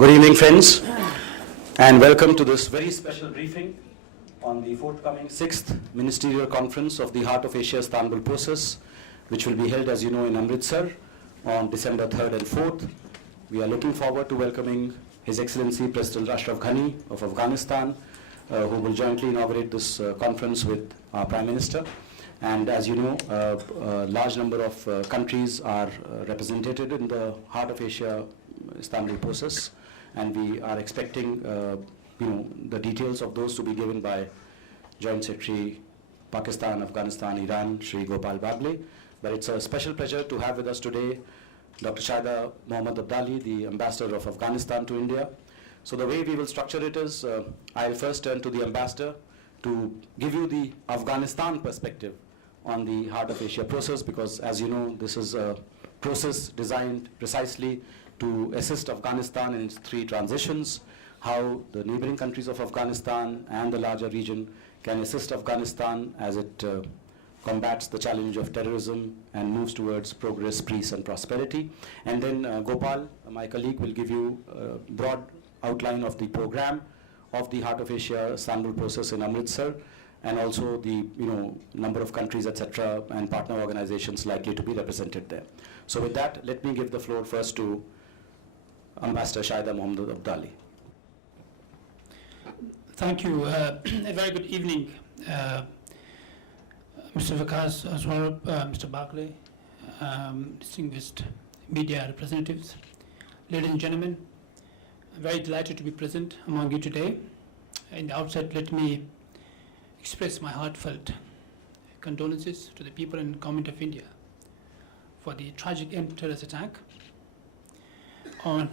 Good evening, friends, and welcome to this very special briefing on the forthcoming 6th Ministerial Conference of the Heart of Asia Istanbul process, which will be held, as you know, in Amritsar on December 3rd and 4th. We are looking forward to welcoming His Excellency President Ashraf Ghani of Afghanistan, who will jointly inaugurate this conference with our Prime Minister. And as you know, a large number of countries are represented in the Heart of Asia Istanbul process, and we are expecting the details of those to be given by Joint Secretary Pakistan, Afghanistan, Iran, Shri Gopal Bagle. But it's a special pleasure to have with us today Dr. Shaida Mohammad Abdali, the Ambassador of Afghanistan to India. So the way we will structure it is, I'll first turn to the Ambassador to give you the Afghanistan perspective on the Heart of Asia process, because as you know, this is a process designed precisely to assist Afghanistan in its 3 transitions, how the neighboring countries of Afghanistan and the larger region can assist Afghanistan as it combats the challenge of terrorism and moves towards progress, peace and prosperity. And then Gopal, my colleague, will give you a broad outline of the program of the Heart of Asia Istanbul process in Amritsar, and also the number of countries, etc., and partner organizations likely to be represented there. So with that, let me give the floor first to Ambassador Shaida Mohammad Abdali. Thank you. A very good evening, Mr. Vikas Aswar, Mr. Bagle, distinguished media representatives, ladies and gentlemen. I'm very delighted to be present among you today. In the outset, let me express my heartfelt condolences to the people and government of India for the tragic terrorist attack on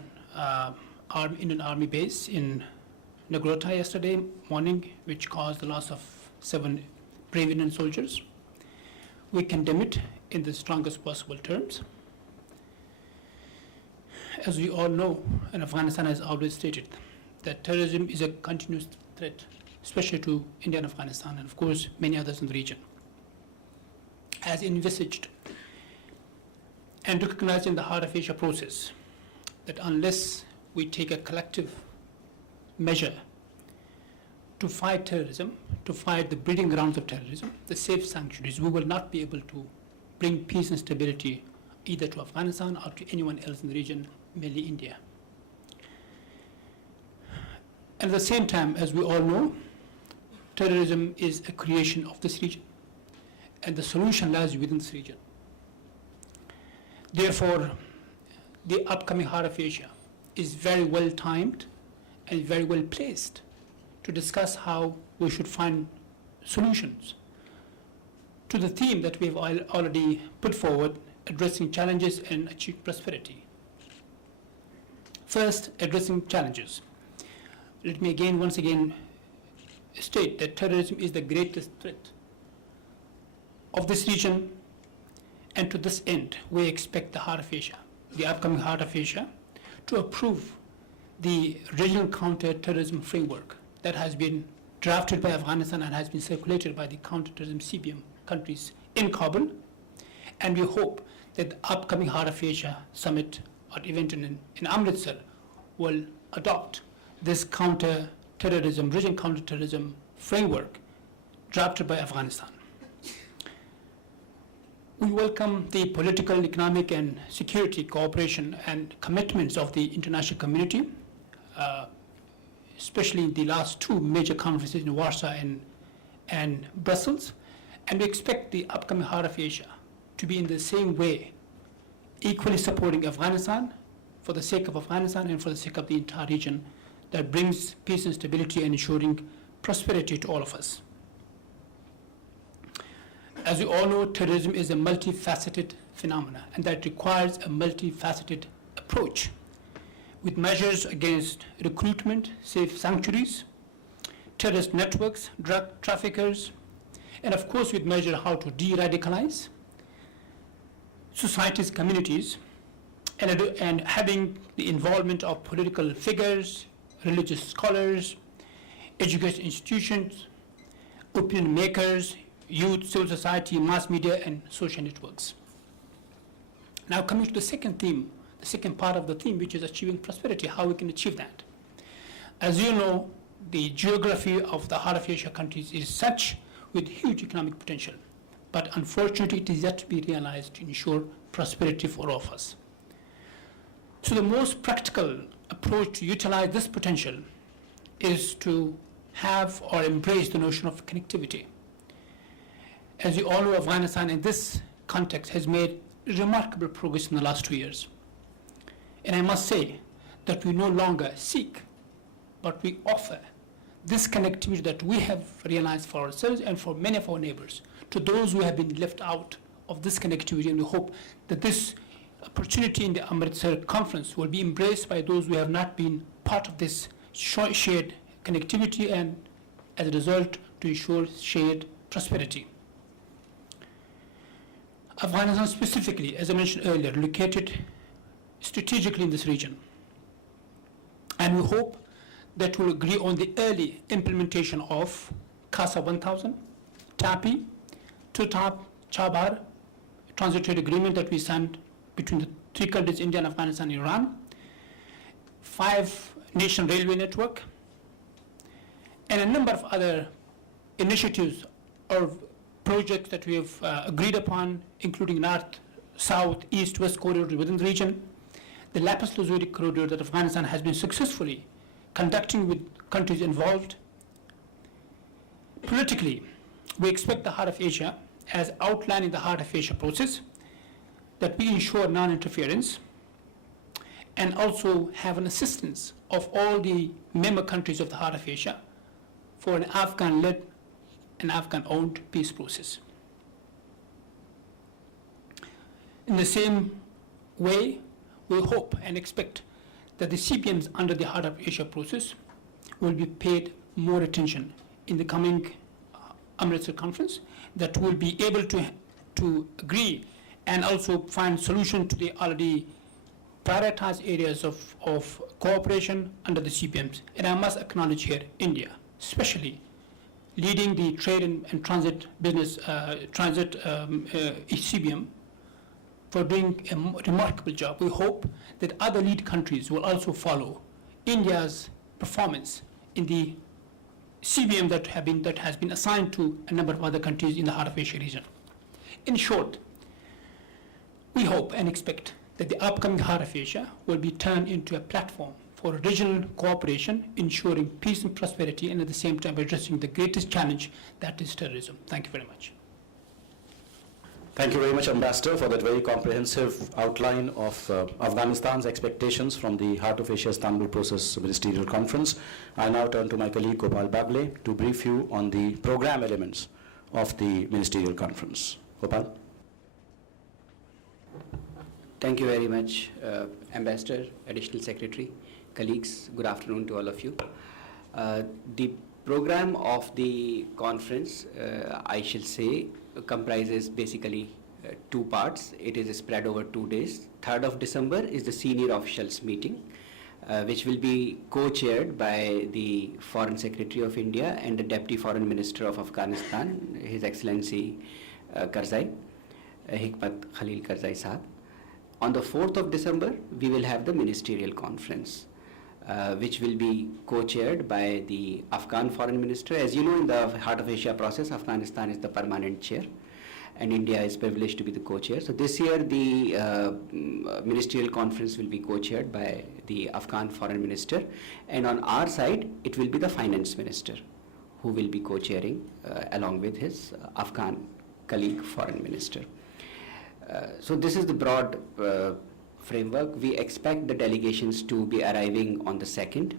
Indian Army base in Nagrota yesterday morning, which caused the loss of 7 brave Indian soldiers. We condemn it in the strongest possible terms. As we all know, and Afghanistan has always stated, that terrorism is a continuous threat, especially to India and Afghanistan, and of course many others in the region. As envisaged and recognized in the Heart of Asia process, that unless we take a collective measure to fight terrorism, to fight the breeding grounds of terrorism, the safe sanctuaries, we will not be able to bring peace and stability either to Afghanistan or to anyone else in the region, mainly India. And at the same time, as we all know, terrorism is a creation of this region, and the solution lies within this region. Therefore, the upcoming Heart of Asia is very well timed and very well placed to discuss how we should find solutions to the theme that we have already put forward, addressing challenges and achieve prosperity. First, addressing challenges. Let me once again state that terrorism is the greatest threat of this region, and to this end, we expect the Heart of Asia, the upcoming Heart of Asia, to approve the regional counter-terrorism framework that has been drafted by Afghanistan and has been circulated by the counter-terrorism CBM countries in Kabul. And we hope that the upcoming Heart of Asia summit or event in Amritsar will adopt this counter-terrorism, regional counter-terrorism framework drafted by Afghanistan. We welcome the political, economic, and security cooperation and commitments of the international community, especially in the last 2 major conferences in Warsaw and Brussels. And we expect the upcoming Heart of Asia to be in the same way, equally supporting Afghanistan for the sake of Afghanistan and for the sake of the entire region that brings peace and stability and ensuring prosperity to all of us. As we all know, terrorism is a multifaceted phenomenon, and that requires a multifaceted approach with measures against recruitment, safe sanctuaries, terrorist networks, drug traffickers, and of course with measures how to de-radicalize societies, communities, and having the involvement of political figures, religious scholars, education institutions, opinion makers, youth, civil society, mass media, and social networks. Now coming to the second theme the second part of the theme, which is achieving prosperity, how we can achieve that. As you know, the geography of the Heart of Asia countries is such with huge economic potential, but unfortunately it is yet to be realized to ensure prosperity for all of us. So the most practical approach to utilize this potential is to have or embrace the notion of connectivity. As you all know, Afghanistan in this context has made remarkable progress in the last 2 years. And I must say that we no longer seek, but we offer this connectivity that we have realized for ourselves and for many of our neighbors to those who have been left out of this connectivity. And we hope that this opportunity in the Amritsar conference will be embraced by those who have not been part of this shared connectivity, and as a result to ensure shared prosperity. Afghanistan specifically, as I mentioned earlier, located strategically in this region. And we hope that we'll agree on the early implementation of CASA 1000, TAPI, TUTAP, CHABAR, transit trade agreement that we signed between the three countries, India and Afghanistan and Iran, 5-nation railway network, and a number of other initiatives or projects that we have agreed upon, including north, south, east, west corridors within the region, the lapis lazuli corridor that Afghanistan has been successfully conducting with countries involved. Politically, we expect the Heart of Asia, as outlined in the Heart of Asia process, that we ensure non-interference and also have an assistance of all the member countries of the Heart of Asia for an Afghan-led and Afghan-owned peace process. In the same way, we hope and expect that the CPMs under the Heart of Asia process will be paid more attention in the coming Amritsar conference, that will be able to agree and also find solution to the already prioritized areas of cooperation under the CPMs. And I must acknowledge here India, especially leading the trade and transit business, CBM, for doing a remarkable job. We hope that other lead countries will also follow India's performance in the CBM that has been assigned to a number of other countries in the Heart of Asia region. In short, we hope and expect that the upcoming Heart of Asia will be turned into a platform for regional cooperation, ensuring peace and prosperity, and at the same time addressing the greatest challenge, that is terrorism. Thank you very much. Thank you very much, Ambassador, for that very comprehensive outline of Afghanistan's expectations from the Heart of Asia Istanbul Process Ministerial Conference. I now turn to my colleague Gopal Bagle to brief you on the program elements of the Ministerial Conference. Gopal. Thank you very much, Ambassador, Additional Secretary, colleagues. Good afternoon to all of you. The program of the conference, I shall say, comprises basically 2 parts. It is spread over 2 days. 3rd of December is the senior officials meeting, which will be co-chaired by the Foreign Secretary of India and the Deputy Foreign Minister of Afghanistan, His Excellency Karzai, Hikmat Khalil Karzai Sahab. On the 4th of December, we will have the Ministerial Conference, which will be co-chaired by the Afghan Foreign Minister. As you know, in the Heart of Asia process, Afghanistan is the permanent chair, and India is privileged to be the co-chair. So this year, the Ministerial Conference will be co-chaired by the Afghan Foreign Minister, and on our side, it will be the Finance Minister who will be co-chairing along with his Afghan colleague, Foreign Minister. So this is the broad framework. We expect the delegations to be arriving on the 2nd,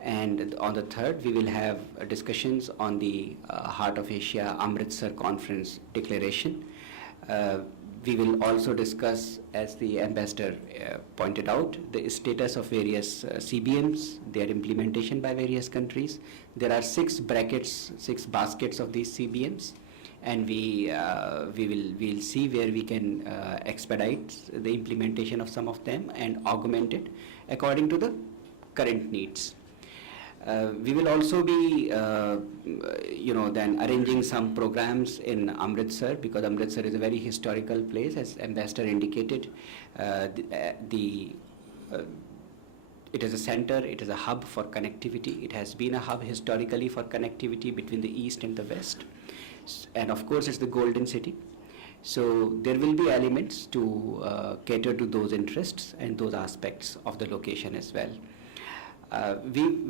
and on the 3rd we will have discussions on the Heart of Asia Amritsar Conference declaration. We will also discuss, as the Ambassador pointed out, the status of various CBMs, their implementation by various countries. There are 6 brackets, 6 baskets of these CBMs, and we'll see where we can expedite the implementation of some of them and augment it according to the current needs. We will also be, then arranging some programs in Amritsar, because Amritsar is a very historical place, as Ambassador indicated. It is a center, it is a hub for connectivity. It has been a hub historically for connectivity between the East and the West. And of course, it's the Golden City. So there will be elements to cater to those interests and those aspects of the location as well.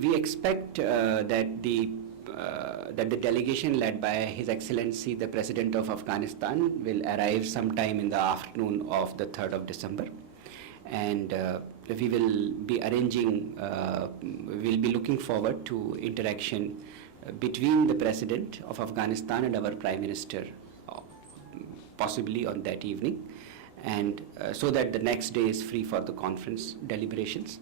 We expect that the delegation led by His Excellency the President of Afghanistan will arrive sometime in the afternoon of the 3rd of December. And we will be arranging, we'll be looking forward to interaction between the President of Afghanistan and our Prime Minister, possibly on that evening, and so that the next day is free for the conference deliberations.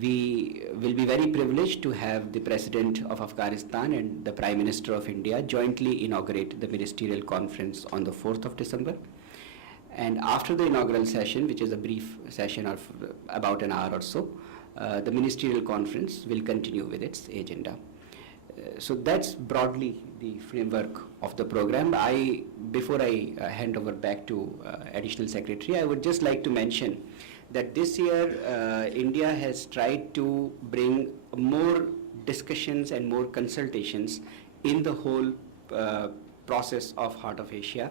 We will be very privileged to have the President of Afghanistan and the Prime Minister of India jointly inaugurate the Ministerial Conference on the 4th of December. And after the inaugural session, which is a brief session of about an hour or so, the Ministerial Conference will continue with its agenda. So that's broadly the framework of the program. Before I hand over back to Additional Secretary, I would just like to mention that this year India has tried to bring more discussions and more consultations in the whole process of Heart of Asia.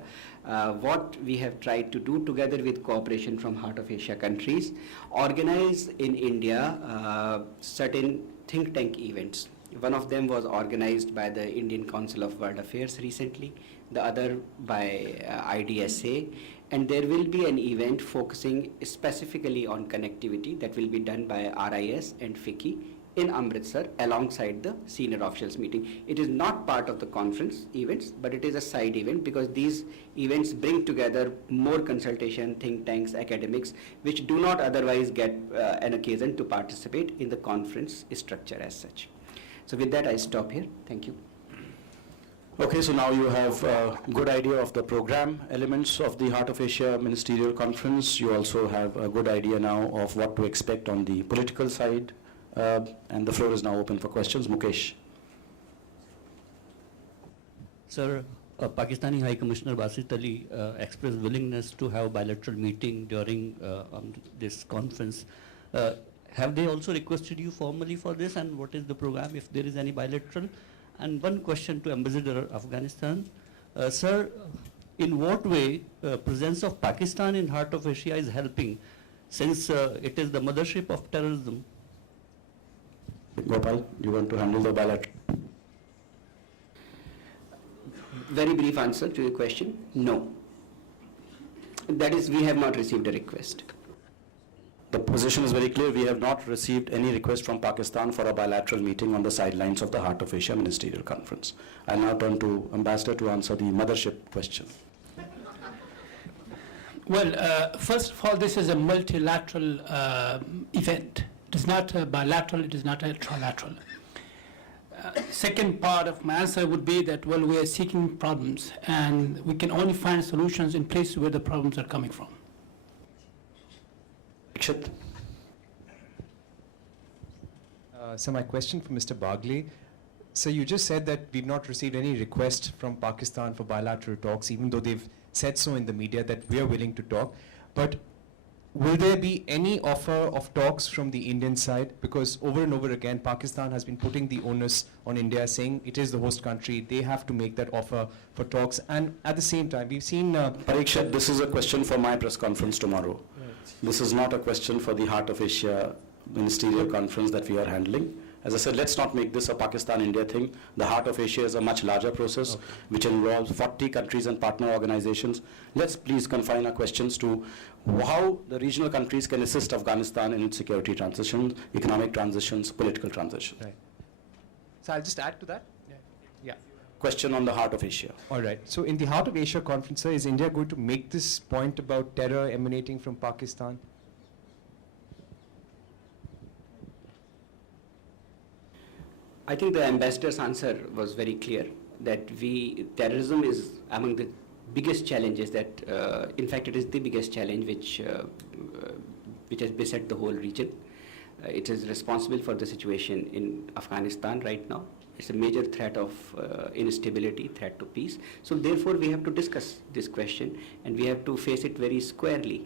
What we have tried to do together with cooperation from Heart of Asia countries, organize in India certain think tank events. One of them was organized by the Indian Council of World Affairs recently, the other by IDSA, and there will be an event focusing specifically on connectivity that will be done by RIS and FICCI in Amritsar alongside the senior officials meeting. It is not part of the conference events, but it is a side event because these events bring together more consultation, think tanks, academics, which do not otherwise get an occasion to participate in the conference structure as such. So with that, I stop here. Thank you. Okay, so now you have a good idea of the program elements of the Heart of Asia Ministerial Conference. You also have a good idea now of what to expect on the political side. And the floor is now open for questions. Mukesh. Sir, Pakistani High Commissioner Basit Ali expressed willingness to have bilateral meeting during this conference. Have they also requested you formally for this, and what is the program if there is any bilateral? And one question to Ambassador of Afghanistan. Sir, in what way presence of Pakistan in Heart of Asia is helping, since it is the mothership of terrorism? Gopal, you want to handle the bilateral? Very brief answer to your question, no. That is, we have not received a request. The position is very clear. We have not received any request from Pakistan for a bilateral meeting on the sidelines of the Heart of Asia Ministerial Conference. I'll now turn to Ambassador to answer the mothership question. Well, first of all, this is a multilateral event. It is not a bilateral, it is not a trilateral. Second part of my answer would be that, well, we are seeking problems, and we can only find solutions in places where the problems are coming from. So my question for Mr. Bagley. So you just said that we've not received any request from Pakistan for bilateral talks, even though they've said so in the media that we are willing to talk. But will there be any offer of talks from the Indian side? Because over and over again, Pakistan has been putting the onus on India, saying it is the host country. They have to make that offer for talks. And at the same time, we've seen... Parikshit, this is a question for my press conference tomorrow. This is not a question for the Heart of Asia Ministerial Conference that we are handling. As I said, let's not make this a Pakistan-India thing. The Heart of Asia is a much larger process, which involves 40 countries and partner organizations. Let's please confine our questions to how the regional countries can assist Afghanistan in its security transitions, economic transitions, political transitions. Right. So I'll just add to that. Yeah. Question on the Heart of Asia. All right. So in the Heart of Asia conference, sir, is India going to make this point about terror emanating from Pakistan? I think the ambassador's answer was very clear, that terrorism is among the biggest challenges that, in fact, it is the biggest challenge which has beset the whole region. It is responsible for the situation in Afghanistan right now. It's a major threat of instability, threat to peace. So therefore, we have to discuss this question and we have to face it very squarely.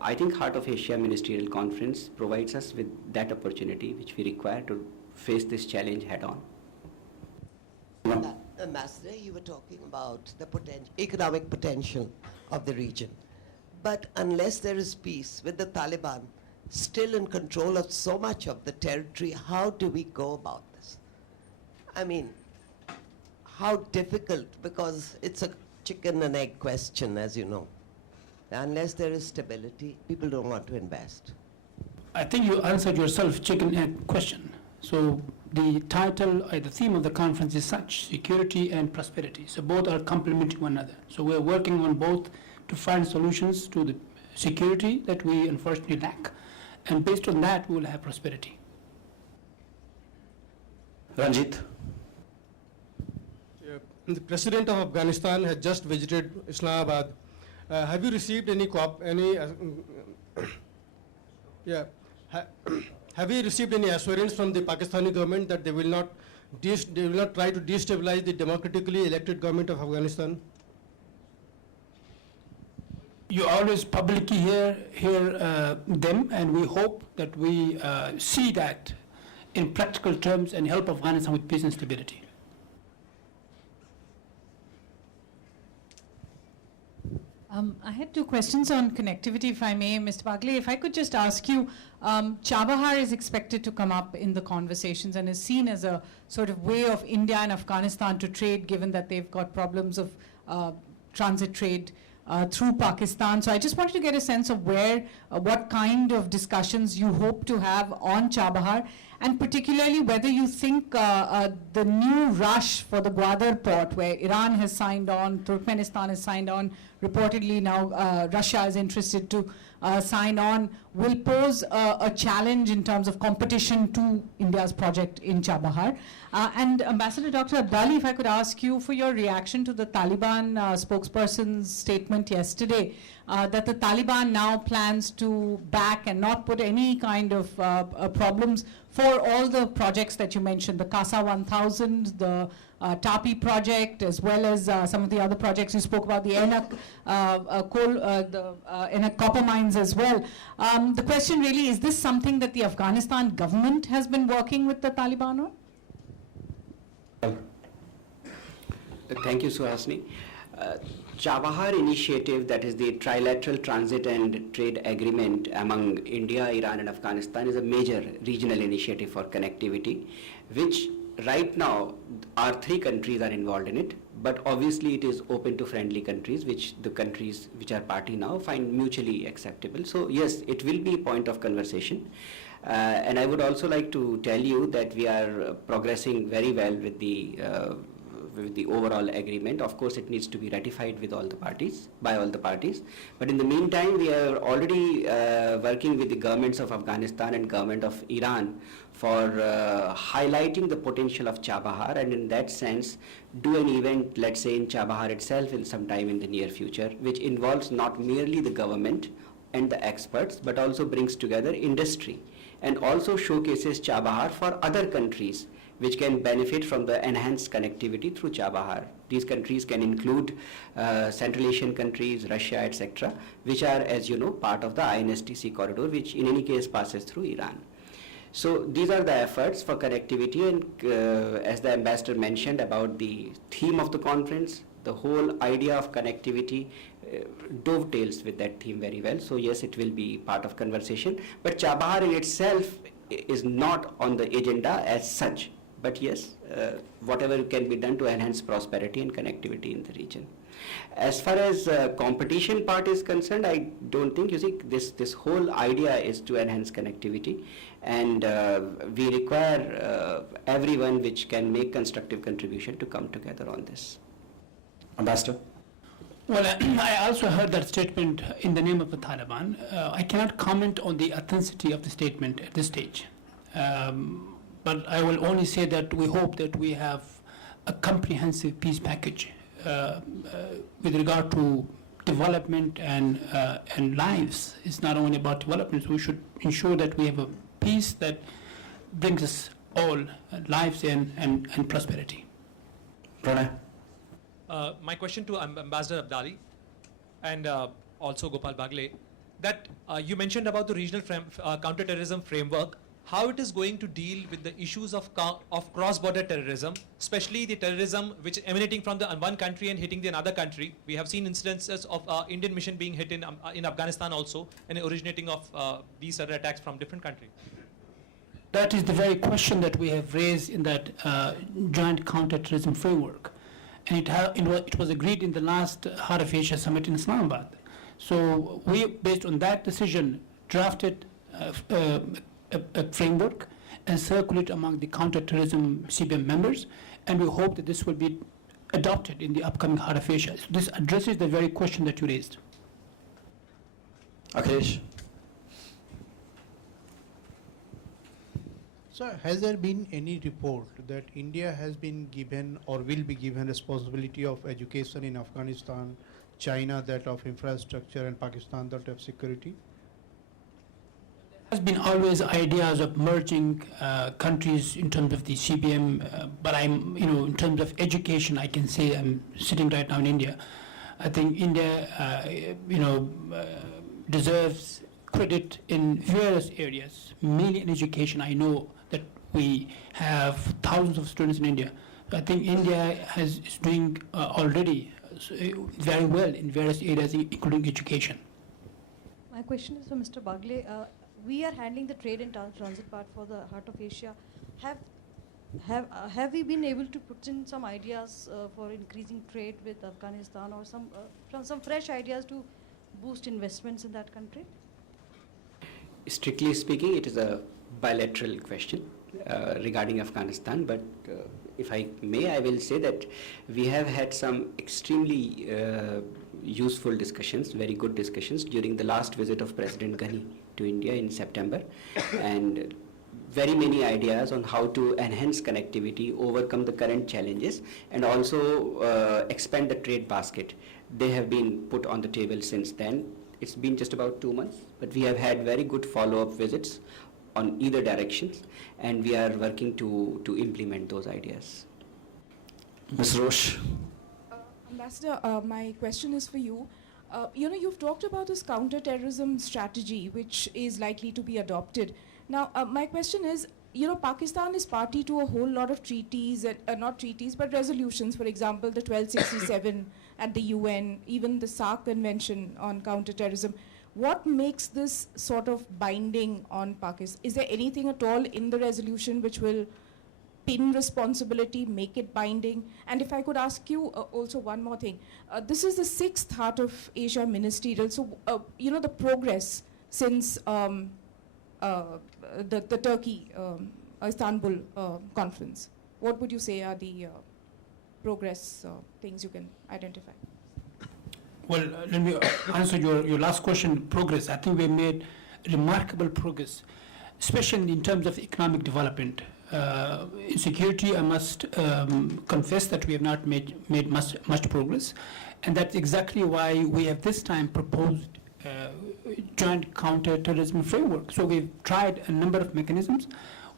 I think Heart of Asia Ministerial Conference provides us with that opportunity which we require to face this challenge head on. Ambassador, you were talking about the economic potential of the region. But unless there is peace with the Taliban still in control of so much of the territory, how do we go about this? I mean, how difficult, because it's a chicken and egg question, as you know. Unless there is stability, people don't want to invest. I think you answered yourself chicken egg question. So the title, the theme of the conference is such, security and prosperity. So both are complementing one another. So we're working on both to find solutions to the security that we unfortunately lack. And based on that, we will have prosperity. Ranjit. The President of Afghanistan has just visited Islamabad. Have you received have you received any assurance from the Pakistani government that they will not try to destabilize the democratically elected government of Afghanistan? You always publicly hear them, and we hope that we see that in practical terms and help Afghanistan with peace and stability. I had two questions on connectivity, if I may. Mr. Bagley, if I could just ask you, Chabahar is expected to come up in the conversations and is seen as a sort of way of India and Afghanistan to trade, given that they've got problems of transit trade through Pakistan. So I just wanted to get a sense of what kind of discussions you hope to have on Chabahar, and particularly whether you think the new rush for the Gwadar port, where Iran has signed on, Turkmenistan has signed on, reportedly now Russia is interested to sign on, will pose a challenge in terms of competition to India's project in Chabahar. And Ambassador Dr. Abdali, if I could ask you for your reaction to the Taliban spokesperson's statement yesterday, that the Taliban now plans to back and not put any kind of problems for all the projects that you mentioned, the CASA 1000, the TAPI project, as well as some of the other projects you spoke about, the Enak Enak copper mines as well. The question really, is this something that the Afghanistan government has been working with the Taliban on? Thank you, Suhasini. Chabahar initiative, that is the trilateral transit and trade agreement among India, Iran and Afghanistan, is a major regional initiative for connectivity, which right now our three countries are involved in it, but obviously it is open to friendly countries, which the countries which are party now find mutually acceptable. So yes, it will be a point of conversation. And I would also like to tell you that we are progressing very well with the overall agreement. Of course, it needs to be ratified with all the parties, by all the parties. But in the meantime, we are already working with the governments of Afghanistan and government of Iran for highlighting the potential of Chabahar, and in that sense, do an event, let's say in Chabahar itself, in some time in the near future, which involves not merely the government and the experts, but also brings together industry and also showcases Chabahar for other countries which can benefit from the enhanced connectivity through Chabahar. These countries can include Central Asian countries, Russia, etc., which are, as you know, part of the INSTC corridor, which in any case passes through Iran. So these are the efforts for connectivity, and as the ambassador mentioned about the theme of the conference, the whole idea of connectivity dovetails with that theme very well. So yes, it will be part of conversation, but Chabahar in itself is not on the agenda as such. But yes, whatever can be done to enhance prosperity and connectivity in the region. As far as competition part is concerned, I don't think, you see, this whole idea is to enhance connectivity, and we require everyone which can make constructive contribution to come together on this. Ambassador. Well, I also heard that statement in the name of the Taliban. I cannot comment on the authenticity of the statement at this stage. But I will only say that we hope that we have a comprehensive peace package with regard to development and lives. It's not only about development. We should ensure that we have a peace that brings us all lives and prosperity. Pranay? My question to Ambassador Abdali and also Gopal Bagle, that you mentioned about the regional counterterrorism framework, how it is going to deal with the issues of cross-border terrorism, especially the terrorism which is emanating from the one country and hitting the another country. We have seen instances of Indian mission being hit in Afghanistan also, and originating of these terror attacks from different countries. That is the very question that we have raised in that joint counterterrorism framework. And it was agreed in the last Heart of Asia summit in Islamabad. So we, based on that decision, drafted a framework and circulated among the counterterrorism CBM members, and we hope that this will be adopted in the upcoming Heart of Asia. So this addresses the very question that you raised. Akhilesh? Sir, has there been any report that India has been given or will be given responsibility of education in Afghanistan, China that of infrastructure, and Pakistan that of security? There has been always ideas of merging countries in terms of the CBM, but in terms of education, I can say I'm sitting right now in India. I think India, deserves credit in various areas, mainly in education. I know that we have thousands of students in India. I think India is doing already very well in various areas, including education. My question is for Mr. Bagle. We are handling the trade and transit part for the Heart of Asia. Have we been able to put in some ideas for increasing trade with Afghanistan, or some fresh ideas to boost investments in that country? Strictly speaking, it is a bilateral question regarding Afghanistan, but if I may, I will say that we have had some extremely useful discussions, very good discussions during the last visit of President Ghani to India in September, and very many ideas on how to enhance connectivity, overcome the current challenges, and also expand the trade basket. They have been put on the table since then. It's been just about 2 months, but we have had very good follow-up visits on either directions, and we are working to implement those ideas. Ms. Roche? Ambassador, my question is for you. You've talked about this counter-terrorism strategy, which is likely to be adopted. Now, my question is, Pakistan is party to a whole lot of treaties, not treaties, but resolutions, for example, the 1267 at the UN, even the SARC Convention on Counterterrorism. What makes this sort of binding on Pakistan? Is there anything at all in the resolution which will pin responsibility, make it binding? And if I could ask you also one more thing. This is the 6th Heart of Asia Ministerial. So, the progress since the Turkey, Istanbul conference. What would you say are the progress things you can identify? Well, let me answer your last question, progress. I think we made remarkable progress, especially in terms of economic development. In security, I must confess that we have not made much progress, and that's exactly why we have this time proposed joint counter-terrorism framework. So we've tried a number of mechanisms.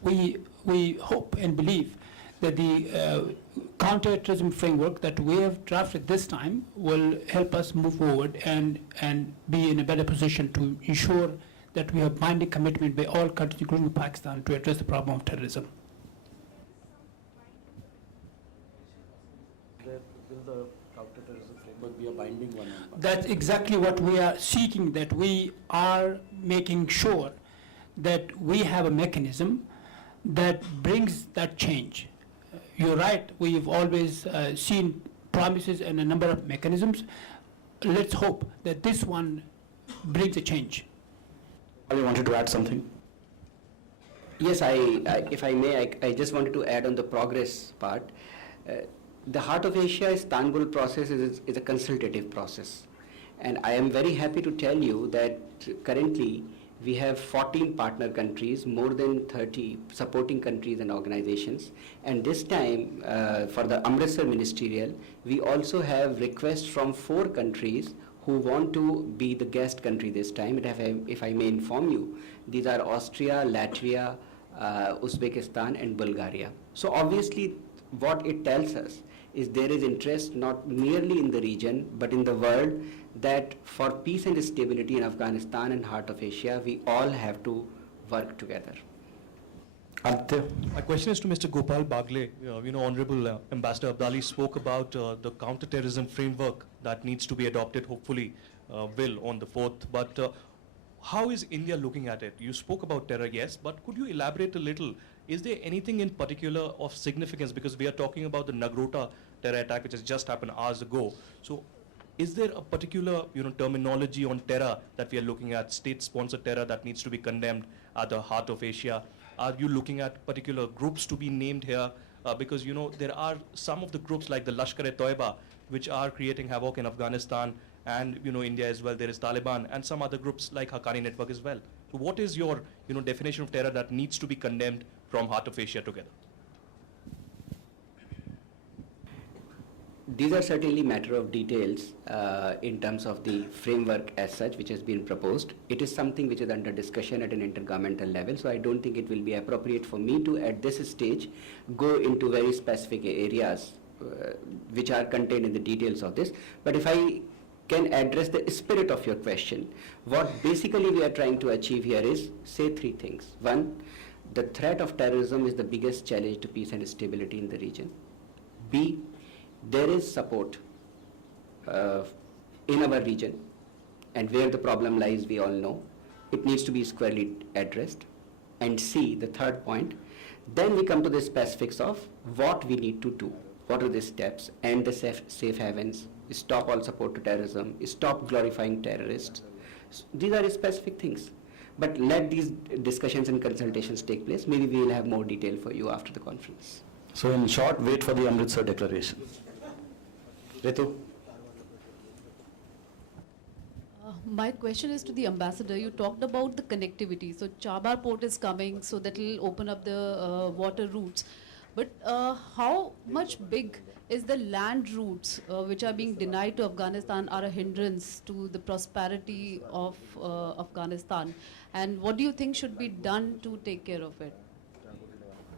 We hope and believe that the counter-terrorism framework that we have drafted this time will help us move forward and be in a better position to ensure that we have binding commitment by all countries, including Pakistan, to address the problem of terrorism. Will the counter-terrorism framework be a binding one? That's exactly what we are seeking, that we are making sure that we have a mechanism that brings that change. You're right, we've always seen promises and a number of mechanisms. Let's hope that this one brings a change. Ali wanted to add something? Yes, if I may, I just wanted to add on the progress part. The Heart of Asia Istanbul process is a consultative process. And I am very happy to tell you that currently we have 14 partner countries, more than 30 supporting countries and organizations. And this time, for the Amritsar Ministerial, we also have requests from 4 countries who want to be the guest country this time. If I may inform you, these are Austria, Latvia, Uzbekistan and Bulgaria. So obviously what it tells us is there is interest not merely in the region but in the world, that for peace and stability in Afghanistan and heart of Asia, we all have to work together. Aditya? My question is to Mr. Gopal Bagle. Honorable Ambassador Abdali spoke about the counter-terrorism framework that needs to be adopted, hopefully will on the 4th. But how is India looking at it? You spoke about terror, yes, but could you elaborate a little? Is there anything in particular of significance? Because we are talking about the Nagrota terror attack, which has just happened hours ago. So is there a particular terminology on terror that we are looking at, state-sponsored terror that needs to be condemned at the heart of Asia? Are you looking at particular groups to be named here? Because there are some of the groups like the Lashkar-e-Toiba which are creating havoc in Afghanistan and India as well. There is Taliban and some other groups like Haqqani Network as well. So what is your definition of terror that needs to be condemned from heart of Asia together? These are certainly matter of details in terms of the framework as such which has been proposed. It is something which is under discussion at an intergovernmental level, so I don't think it will be appropriate for me to at this stage go into very specific areas which are contained in the details of this. But if I can address the spirit of your question, what basically we are trying to achieve here is say three things. One, the threat of terrorism is the biggest challenge to peace and stability in the region. B, there is support in our region, and where the problem lies we all know. It needs to be squarely addressed. And C, the third point, then we come to the specifics of what we need to do. What are the steps and the safe havens, stop all support to terrorism, stop glorifying terrorists. These are specific things. But let these discussions and consultations take place. Maybe we will have more detail for you after the conference. So in short, wait for the Amritsar declaration. Ritu? My question is to the ambassador. You talked about the connectivity. So Chabar port is coming, so that will open up the water routes. But how much big is the land routes which are being denied to Afghanistan are a hindrance to the prosperity of Afghanistan? And what do you think should be done to take care of it?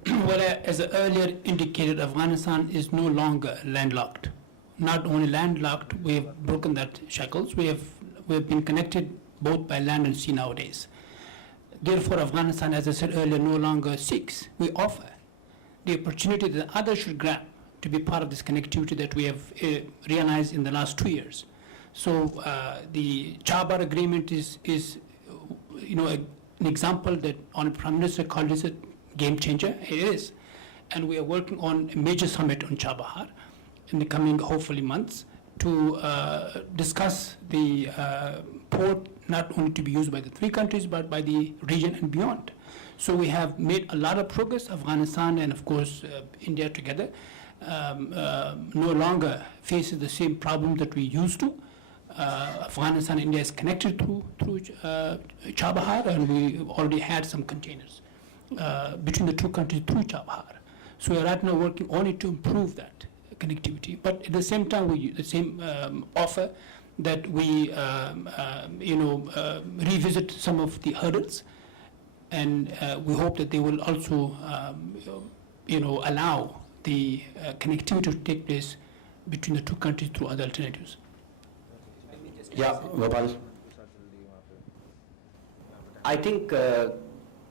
Well, as I earlier indicated, Afghanistan is no longer landlocked. Not only landlocked, we have broken that shackles. We have been connected both by land and sea nowadays. Therefore, Afghanistan, as I said earlier, no longer seeks. We offer the opportunity that others should grab to be part of this connectivity that we have realized in the last 2 years. So the Chabar agreement is an example that Honorable Prime Minister called this a game changer. It is, and we are working on a major summit on Chabahar in the coming, hopefully, months to discuss the port not only to be used by the three countries but by the region and beyond. So we have made a lot of progress. Afghanistan and of course India together no longer faces the same problem that we used to. Afghanistan and India is connected through Chabahar, and we already had some containers between the two countries through Chabahar. So we are right now working on it to improve that connectivity. But at the same time, the same offer that we revisit some of the hurdles, and we hope that they will also allow the connectivity to take place between the two countries through other alternatives. Yeah, Gopal. I think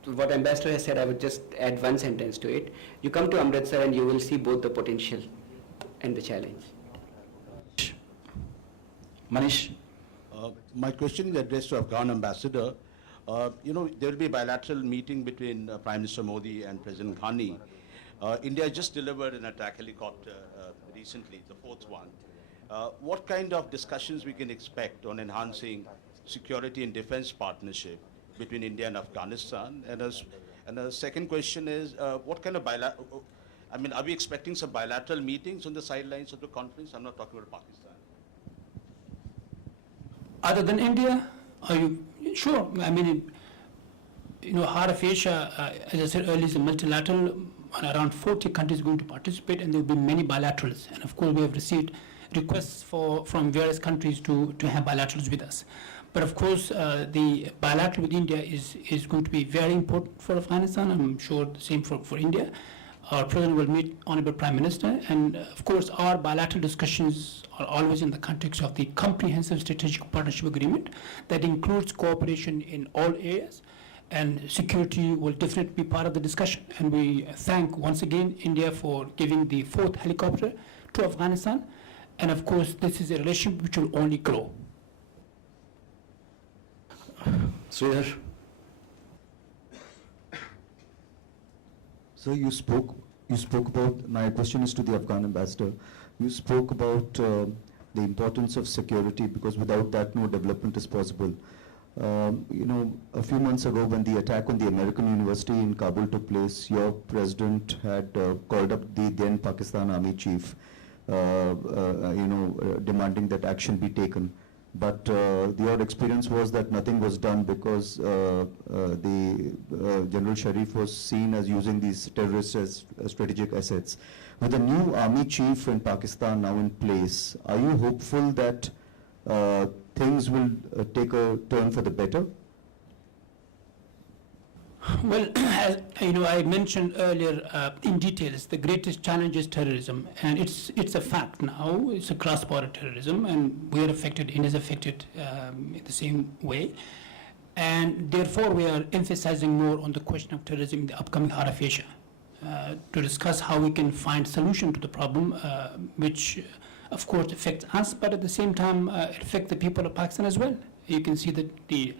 what Ambassador has said, I would just add one sentence to it. You come to Amritsar and you will see both the potential and the challenge. Manish? My question is addressed to Afghan ambassador. There will be a bilateral meeting between Prime Minister Modi and President Ghani. India just delivered an attack helicopter recently, the fourth one. What kind of discussions we can expect on enhancing security and defense partnership between India and Afghanistan? And the second question is, what kind of are we expecting some bilateral meetings on the sidelines of the conference? I'm not talking about Pakistan. Other than India, are you sure? I mean, Heart of Asia, as I said earlier, is a multilateral. Around 40 countries going to participate, and there will be many bilaterals. And of course, we have received requests from various countries to have bilaterals with us. But of course, the bilateral with India is going to be very important for Afghanistan. I'm sure the same for India. Our president will meet Honorable Prime Minister, and of course, our bilateral discussions are always in the context of the comprehensive strategic partnership agreement that includes cooperation in all areas, and security will definitely be part of the discussion. And we thank once again India for giving the 4th helicopter to Afghanistan, and of course, this is a relationship which will only grow. Sridhar? So you spoke about, my question is to the Afghan ambassador, you spoke about the importance of security, because without that no development is possible. You know, a few months ago when the attack on the American University in Kabul took place, your president had called up the then Pakistan Army chief, demanding that action be taken. But your experience was that nothing was done because General Sharif was seen as using these terrorists as strategic assets. With the new army chief in Pakistan now in place, are you hopeful that things will take a turn for the better? Well, as I mentioned earlier in details, the greatest challenge is terrorism, and it's a fact now. It's a cross-border terrorism, and we are affected. India is affected in the same way, and therefore we are emphasizing more on the question of terrorism in the upcoming Heart of Asia to discuss how we can find solution to the problem, which of course affects us, but at the same time it affects the people of Pakistan as well. You can see that the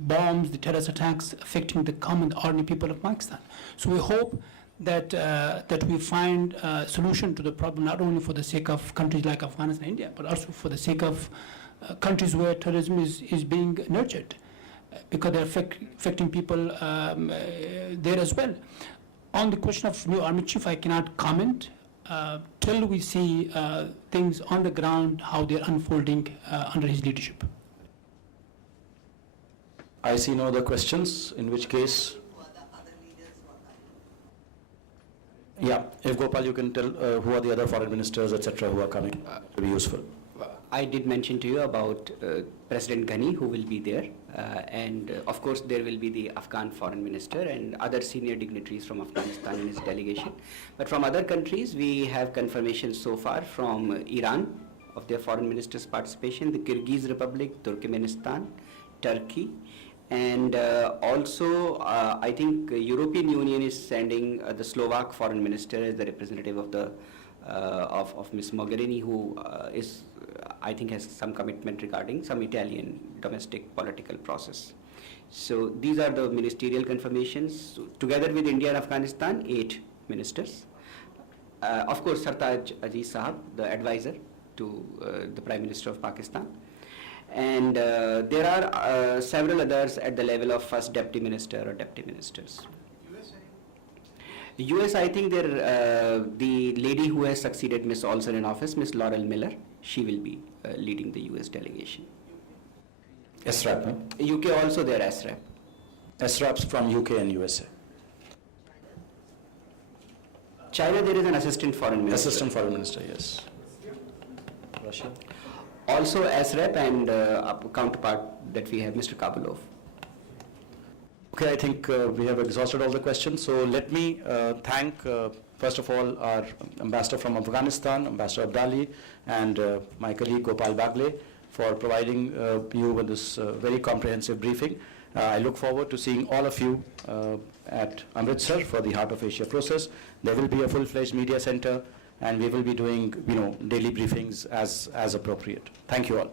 bombs, the terrorist attacks affecting the common ordinary people of Pakistan. So we hope that we find a solution to the problem, not only for the sake of countries like Afghanistan and India, but also for the sake of countries where terrorism is being nurtured, because they're affecting people there as well. On the question of new army chief, I cannot comment till we see things on the ground, how they're unfolding under his leadership. I see no other questions, in which case... Yeah, if Gopal, you can tell who are the other foreign ministers, etc., who are coming, to be useful. I did mention to you about President Ghani, who will be there, and of course there will be the Afghan foreign minister and other senior dignitaries from Afghanistan in his delegation. But from other countries, we have confirmation so far from Iran of their foreign minister's participation, the Kyrgyz Republic, Turkmenistan, Turkey, and also I think European Union is sending the Slovak foreign minister as the representative of the of Ms. Mogherini, who is I think has some commitment regarding some Italian domestic political process. So these are the ministerial confirmations. Together with India and Afghanistan, 8 ministers. Of course, Sartaj Aziz Sahab, the advisor to the Prime Minister of Pakistan. And there are several others at the level of first deputy minister or deputy ministers. US, I think the lady who has succeeded Ms. Olson in office, Ms. Laurel Miller, she will be leading the US delegation. SRAP, no? UK also their SRAP. SRAPs from UK and USA. China, there is an assistant foreign minister. Assistant foreign minister, yes. Russia? Also SRAP and a counterpart that we have, Mr. Kabulov. Okay, I think we have exhausted all the questions. So let me thank, first of all, our ambassador from Afghanistan, Ambassador Abdali, and my colleague Gopal Bagle for providing you with this very comprehensive briefing. I look forward to seeing all of you at Amritsar for the Heart of Asia process. There will be a full-fledged media center, and we will be doing, daily briefings as appropriate. Thank you all.